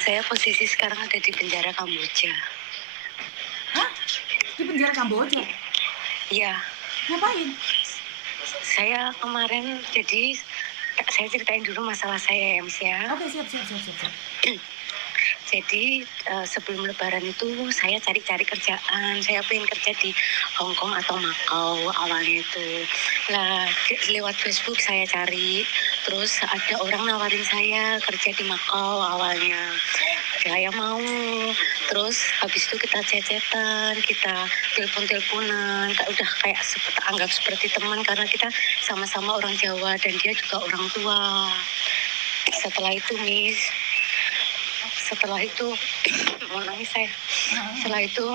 Saya posisi sekarang ada di penjara Kamboja. Hah? Di penjara Kamboja? Iya. Ngapain? Saya kemarin saya ceritain dulu masalah saya ya, Mas ya. Oke, siap. Jadi sebelum Lebaran itu saya cari-cari kerjaan. Saya pengen kerja di Hong Kong atau Makau awalnya itu. Nah, lewat Facebook saya cari. Terus ada orang nawarin saya kerja di Makau awalnya. Saya mau. Terus habis itu kita cecetan, kita telepon-teleponan. Udah kayak anggap seperti teman karena kita sama-sama orang Jawa dan dia juga orang tua. Setelah itu mau nangis saya. Setelah itu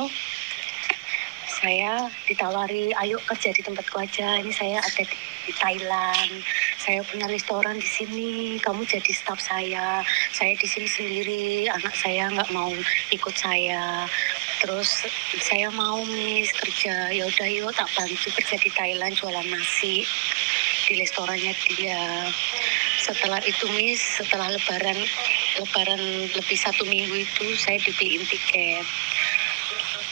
saya ditawari, ayo kerja di tempatku aja. Ini saya ada di Thailand. Saya punya restoran di sini. Kamu jadi staf saya. Saya di sini sendiri. Anak saya nggak mau ikut saya. Terus saya mau kerja. Ya udah yuk tak bantu kerja di Thailand jualan nasi di restorannya dia. Setelah itu setelah lebaran lebih 1 minggu itu saya dibeliin tiket.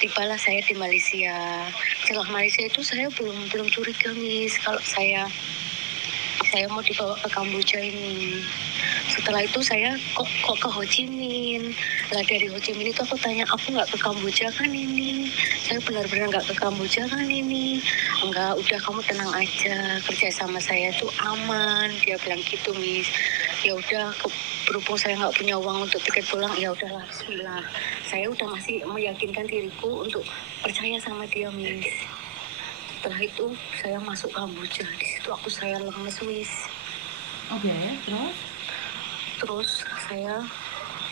Tibalah saya di Malaysia. Setelah Malaysia itu saya belum curiga kalau saya mau dibawa ke Kamboja ini. Setelah itu saya kok ke Ho Chi Minh. Lah dari Ho Chi Minh itu aku tanya, aku nggak ke Kamboja kan ini? Saya benar-benar nggak ke Kamboja kan ini? Enggak, udah kamu tenang aja. Kerja sama saya tuh aman. Dia bilang gitu, Ya udah, berhubung saya nggak punya uang untuk tiket pulang, ya udahlah, bismillah. Saya udah masih meyakinkan diriku untuk percaya sama dia, Setelah itu saya masuk Kamboja. Di situ saya lemes, Oke, terus saya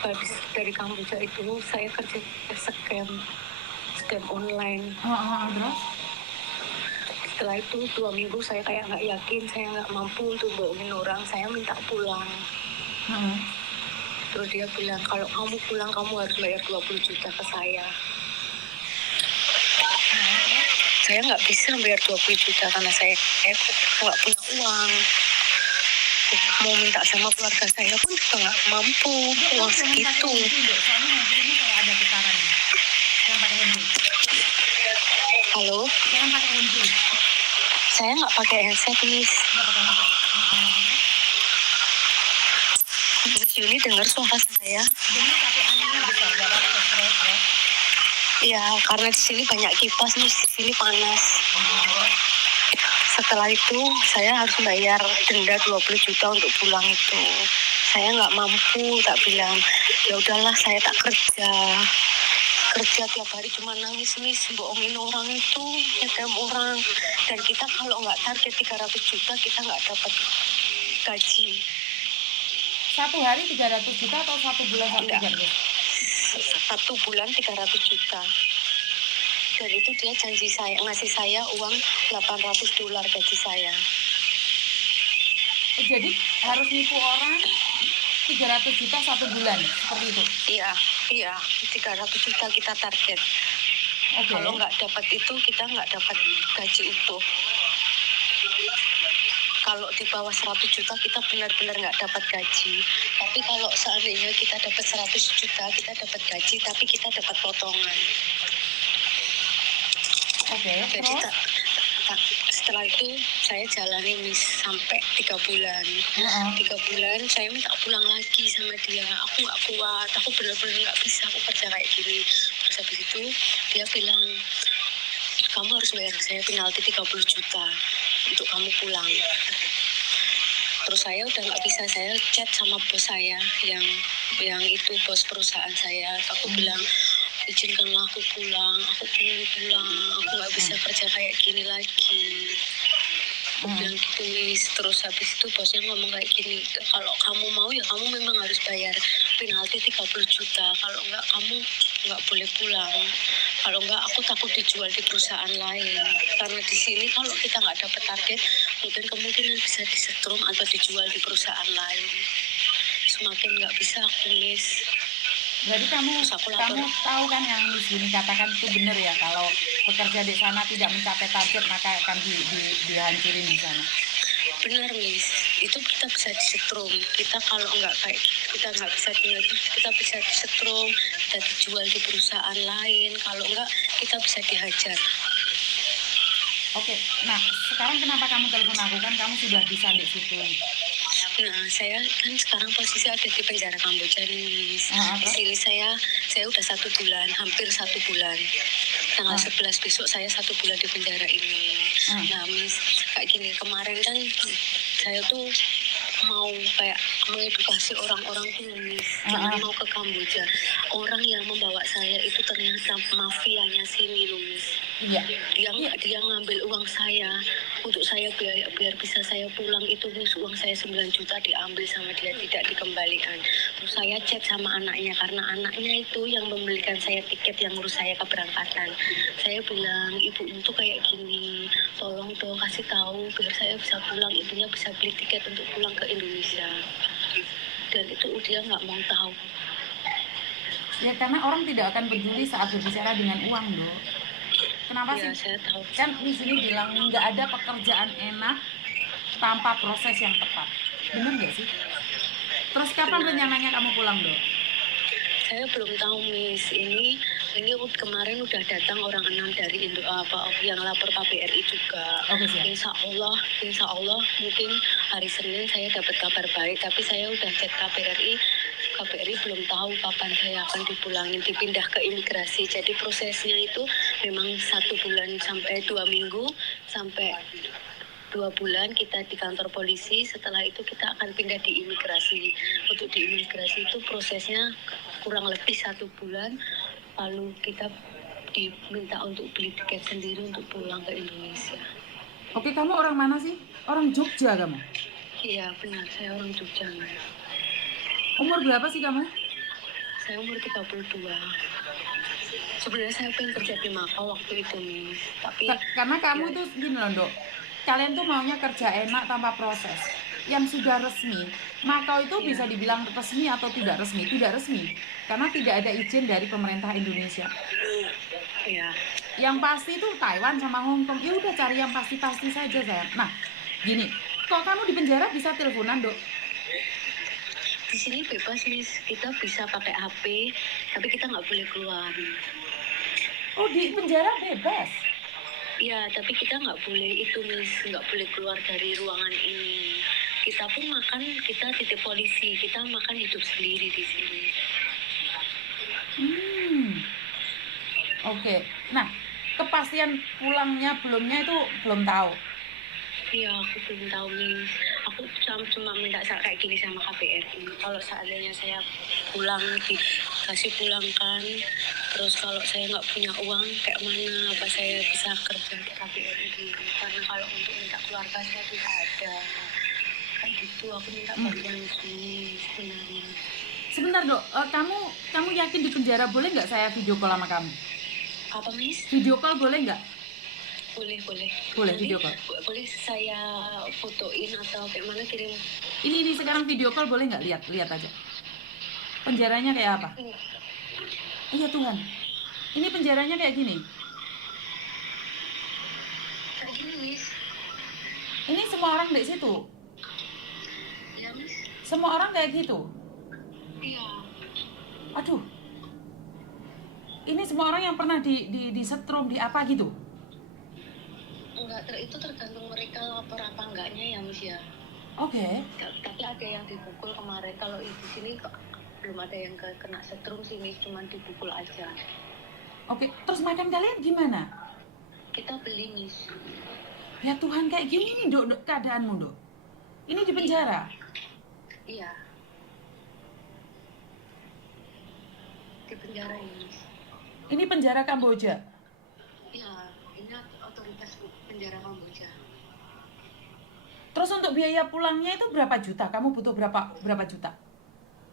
habis dari Kamboja itu saya kerja scam online. Terus? Setelah itu 2 minggu saya kayak nggak yakin, saya nggak mampu untuk bohongin orang, saya minta pulang. Terus dia bilang, kalau kamu pulang kamu harus bayar 20 juta ke saya. Saya nggak bisa bayar 20 juta karena saya nggak punya uang. Mau minta sama keluarga saya pun juga nggak mampu uang segitu. Halo? Saya nggak pakai handset, Yuni dengar suara saya? Iya, karena di sini banyak kipas, di sini panas. Setelah itu saya harus bayar denda 20 juta untuk pulang itu. Saya nggak mampu, tak bilang, ya udahlah saya tak kerja tiap hari cuma nangis, bohongin orang itu, nyekam orang. Dan kita kalau nggak target 300 juta kita nggak dapat gaji. 1 hari 300 juta atau 1 bulan 1 jam? 1 bulan 300 juta. Dan itu dia janji ngasih saya uang $800 gaji saya. Jadi harus nipu orang 300 juta 1 bulan, seperti itu? Iya, 300 juta kita target. Kalau nggak dapat itu, kita nggak dapat gaji utuh. Kalau di bawah 100 juta kita benar-benar nggak dapat gaji. Tapi kalau seandainya kita dapat 100 juta, kita dapat gaji, tapi kita dapat potongan. Jadi setelah itu saya jalani sampai 3 bulan. 3 bulan saya minta pulang lagi sama dia. Aku nggak kuat, aku benar-benar nggak bisa aku kerja kayak gini. Terus habis itu dia bilang, kamu harus bayar saya penalti 30 juta untuk kamu pulang. Terus saya udah nggak bisa, saya chat sama bos saya yang itu bos perusahaan saya. Aku bilang, izinkanlah aku pulang, aku pengen pulang, aku nggak bisa kerja kayak gini lagi. Aku bilang gitu, Terus habis itu bosnya ngomong kayak gini, kalau kamu mau ya kamu memang harus bayar penalti 30 juta, kalau enggak kamu nggak boleh pulang, kalau enggak aku takut dijual di perusahaan lain, karena di sini kalau kita nggak dapat target mungkin kemungkinan bisa disetrum atau dijual di perusahaan lain. Semakin nggak bisa aku, Jadi kamu tahu kan yang Miss Yuni katakan itu benar ya, kalau pekerja di sana tidak mencapai target maka akan dihancurin di sana? Benar, itu kita bisa disetrum. Kita kalau nggak kayak kita nggak bisa tinggal, kita bisa disetrum, kita dijual di perusahaan lain. Kalau nggak kita bisa dihajar. Oke, nah sekarang kenapa kamu telepon aku, kan kamu sudah bisa di situ nih? Nah, saya kan sekarang posisi ada di penjara Kamboja nih, Miss. Di sini saya udah 1 bulan, hampir 1 bulan. Tanggal 11 besok saya 1 bulan di penjara ini. Nah, Miss, kayak gini, kemarin kan saya tuh mau kayak mengedukasi orang-orang tuh, Miss, jangan mau ke Kamboja. Orang yang membawa saya itu ternyata mafianya sini loh, Miss. Iya. Dia ngambil uang saya untuk saya biar bisa saya pulang itu, Miss. Uang saya 9 juta diambil sama dia, tidak dikembalikan. Terus saya chat sama anaknya, karena anaknya itu yang membelikan saya tiket, yang ngurus saya keberangkatan. Saya bilang, ibu itu kayak gini, tolong dong kasih tahu biar saya bisa pulang, ibunya bisa beli tiket untuk pulang ke Indonesia. Dan itu dia nggak mau tahu. Ya karena orang tidak akan peduli saat berbicara dengan uang loh. Kenapa Ya, sih? saya tahu. Kan di sini bilang nggak ada pekerjaan enak tanpa proses yang tepat. Benar nggak sih? Terus kapan rencananya kamu pulang, Dok? Saya belum tahu, Miss. Ini kemarin udah datang orang 6 dari yang lapor KBRI juga. Insya Allah mungkin hari Senin saya dapat kabar baik, tapi saya udah chat KBRI belum tahu kapan saya akan dipulangin, dipindah ke imigrasi. Jadi prosesnya itu memang 1 bulan sampai 2 minggu sampai 2 bulan kita di kantor polisi. Setelah itu kita akan pindah di imigrasi. Untuk di imigrasi itu prosesnya kurang lebih 1 bulan, lalu kita diminta untuk beli tiket sendiri untuk pulang ke Indonesia. Oke, kamu orang mana sih? Orang Jogja kamu? Iya benar, saya orang Jogja. Umur berapa sih kamu? Saya umur 32. Sebenarnya saya pengen kerja di Makau waktu itu nih, tapi karena kamu tuh gini loh, Dok, kalian tuh maunya kerja enak tanpa proses. Yang sudah resmi, Makau itu bisa dibilang resmi atau tidak resmi? Tidak resmi, karena tidak ada izin dari pemerintah Indonesia. Iya. Yang pasti itu Taiwan sama Hong Kong. Ya udah cari yang pasti-pasti saja, sayang. Nah, gini, kok kamu di penjara bisa teleponan, Dok? Di sini bebas, Miss. Kita bisa pakai HP, tapi kita nggak boleh keluar. Oh, di penjara bebas? Iya, tapi kita nggak boleh itu, Miss. Nggak boleh keluar dari ruangan ini. Kita pun makan, kita titip polisi. Kita makan hidup sendiri di sini. Oke. Nah, kepastian pulangnya belumnya itu belum tahu. Iya, aku belum tahu, Miss. Aku cuma minta kayak gini sama KBRI. Kalau seandainya saya pulang, dikasih pulangkan. Terus kalau saya nggak punya uang, kayak mana? Apa saya bisa kerja di KBRI dulu? Karena kalau untuk minta keluarga saya tidak ada. Kayak gitu, aku minta bantuan sini sebenarnya. Sebentar, Dok. Kamu yakin di penjara boleh nggak saya video call sama kamu? Apa, Miss? Video call boleh nggak? Boleh. Boleh video call. Boleh saya fotoin atau kayak mana kirim? Ini sekarang video call boleh nggak? Lihat aja. Penjaranya kayak apa? Iya Tuhan. Ini penjaranya kayak gini. Kayak gini, Miss. Ini semua orang di situ. Iya, Miss. Semua orang kayak gitu. Iya. Aduh. Ini semua orang yang pernah di setrum di apa gitu? Enggak, itu tergantung mereka lapor apa enggaknya ya, Miss ya. Oke. Tapi ada yang dipukul kemarin. Kalau di sini belum ada yang kena setrum sih, Miss, cuma dipukul aja. Oke, terus makan kalian gimana? Kita beli, Miss. Ya Tuhan, kayak gini Dok, keadaanmu, Dok. Ini di penjara. Iya. Di penjara ini, Miss. Ini penjara Kamboja. Iya, ini otoritas penjara Kamboja. Terus untuk biaya pulangnya itu berapa juta? Kamu butuh berapa juta?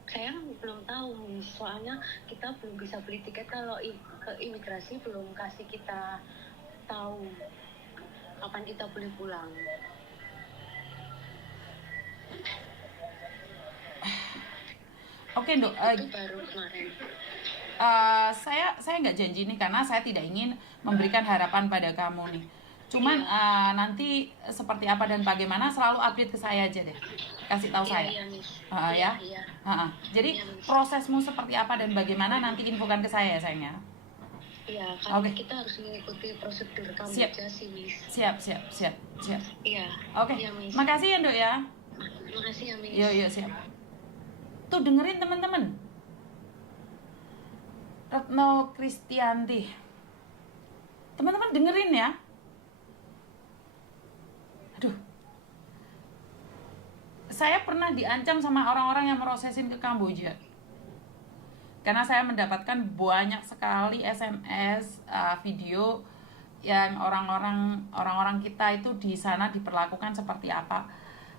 Saya belum tahu, soalnya kita belum bisa beli tiket. Kalau ke imigrasi belum kasih kita tahu kapan kita boleh pulang. Oke, Dok. Itu baru kemarin. Saya nggak janji nih karena saya tidak ingin memberikan harapan pada kamu nih. Cuman nanti seperti apa dan bagaimana selalu update ke saya aja deh, kasih tahu saya. Iya, Miss. Ya. Iya. Jadi Iya, Miss. prosesmu seperti apa dan bagaimana nanti infokan ke saya ya sayangnya. Iya, karena Oke. kita harus mengikuti prosedur Siap. Kamboja sih, Miss. Siap. Iya. Oke. Iya, Miss. Makasih ya, Dok ya. Makasih ya, Miss. Yuk, siap. Tuh dengerin teman-teman. Retno Kristianti. Teman-teman dengerin ya. Aduh. Saya pernah diancam sama orang-orang yang merosesin ke Kamboja. Karena saya mendapatkan banyak sekali SMS, video yang orang-orang kita itu di sana diperlakukan seperti apa.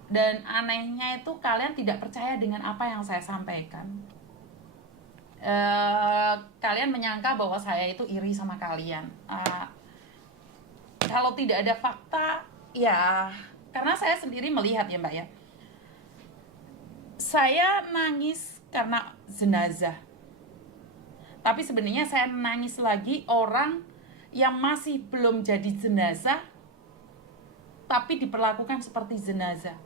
Dan anehnya itu kalian tidak percaya dengan apa yang saya sampaikan. Kalian menyangka bahwa saya itu iri sama kalian. Kalau tidak ada fakta, ya karena saya sendiri melihat ya Mbak ya. Saya nangis karena jenazah. Tapi sebenarnya saya nangis lagi orang yang masih belum jadi jenazah tapi diperlakukan seperti jenazah.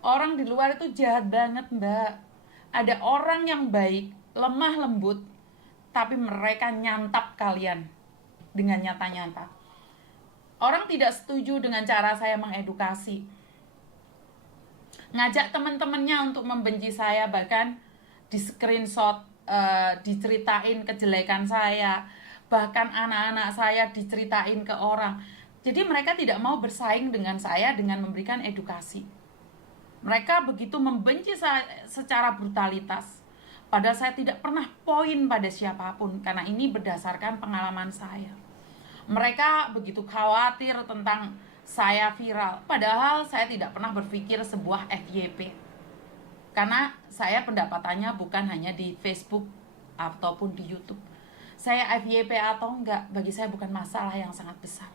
Orang di luar itu jahat banget, Mbak. Ada orang yang baik, lemah lembut, tapi mereka nyantap kalian dengan nyata-nyata. Orang tidak setuju dengan cara saya mengedukasi. Ngajak teman-temannya untuk membenci saya, bahkan di screenshot, diceritain kejelekan saya, bahkan anak-anak saya diceritain ke orang. Jadi mereka tidak mau bersaing dengan saya dengan memberikan edukasi. Mereka begitu membenci saya secara brutalitas, padahal saya tidak pernah poin pada siapapun, karena ini berdasarkan pengalaman saya. Mereka begitu khawatir tentang saya viral, padahal saya tidak pernah berpikir sebuah FYP. Karena saya pendapatannya bukan hanya di Facebook ataupun di YouTube. Saya FYP atau enggak, bagi saya bukan masalah yang sangat besar.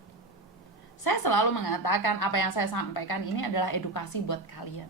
Saya selalu mengatakan apa yang saya sampaikan ini adalah edukasi buat kalian.